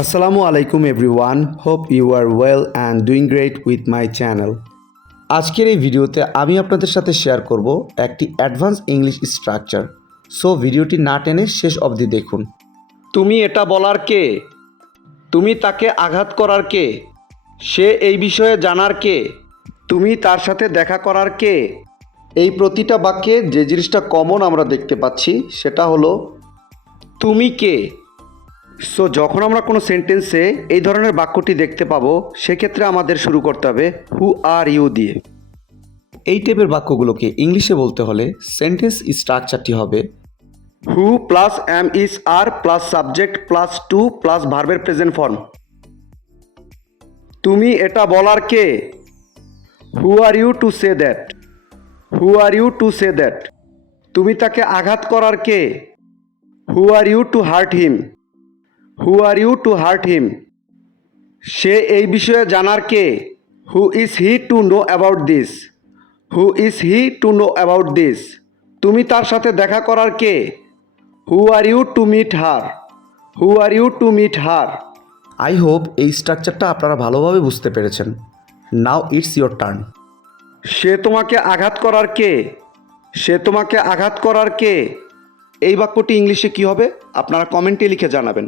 আসসালামু আলাইকুম everyone, hope you are well and doing great with my channel. আজকের এই ভিডিওতে আমি আপনাদের সাথে শেয়ার করব একটি অ্যাডভান্স ইংলিশ স্ট্রাকচার। সো ভিডিওটি না টেনে শেষ অবধি দেখুন। তুমি এটা বলার কে? তুমি তাকে আঘাত করার কে? সে এই বিষয়ে জানার কে? তুমি তার সাথে দেখা করার কে? এই প্রতিটা বাক্যে যে জিনিসটা কমন আমরা দেখতে পাচ্ছি সেটা হলো তুমি কে। সো যখন আমরা কোনো সেন্টেন্সে এই ধরনের বাক্যটি দেখতে পাবো সেক্ষেত্রে আমাদের শুরু করতে হবে হু আর ইউ দিয়ে। এই টাইপের বাক্যগুলোকে ইংলিশে বলতে হলে সেন্টেন্স স্ট্রাকচারটি হবে who plus am is are plus subject plus to plus ভার্বের প্রেজেন্ট ফর্ম। তুমি এটা বলার কে? Who are you to say that? Who are you to say that? তুমি তাকে আঘাত করার কে? Who are you to hurt him? Who are you to hurt him? সে এই বিষয়ে জানার কে? Who is he to know about this? Who is he to know about this? তুমি তার সাথে দেখা করার কে? Who are you to meet her? Who are you to meet her? I hope এই স্ট্রাকচারটা আপনারা ভালোভাবে বুঝতে পেরেছেন। Now it's your turn. সে তোমাকে আঘাত করার কে? সে তোমাকে আঘাত করার কে? এই বাক্যটি ইংলিশে কী হবে আপনারা কমেন্টে লিখে জানাবেন।